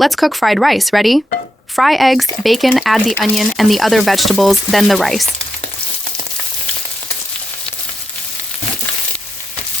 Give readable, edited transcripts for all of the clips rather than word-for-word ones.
Let's cook fried rice. Ready? Fry eggs, bacon, add the onion and the other vegetables, then the rice.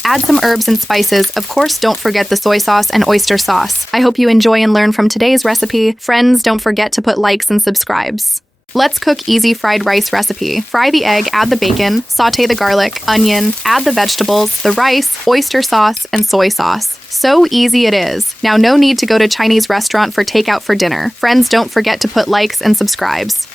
Add some herbs and spices. Of course, don't forget the soy sauce and oyster sauce. I hope you enjoy and learn from today's recipe. Friends, don't forget to put likes and subscribes. Let's cook easy fried rice recipe. Fry the egg, add the bacon, saute the garlic, onion, add the vegetables, the rice, oyster sauce, and soy sauce. So easy it is. Now no need to go to Chinese restaurant for takeout for dinner. Friends, don't forget to put likes and subscribes.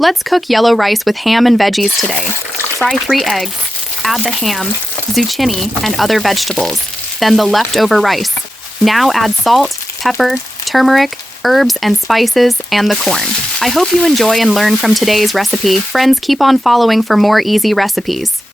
Let's cook yellow rice with ham and veggies today. Fry 3 eggs, add the ham, zucchini, and other vegetables, then the leftover rice. Now add salt, pepper, turmeric, herbs and spices, and the corn. I hope you enjoy and learn from today's recipe. Friends, keep on following for more easy recipes.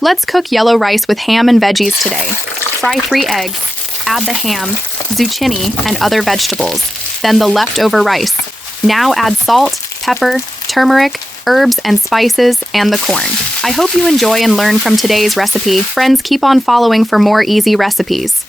Let's cook yellow rice with ham and veggies today. Fry 3 eggs, add the ham, zucchini, and other vegetables, then the leftover rice. Now add salt, pepper, turmeric, herbs and spices, and the corn. I hope you enjoy and learn from today's recipe. Friends, keep on following for more easy recipes.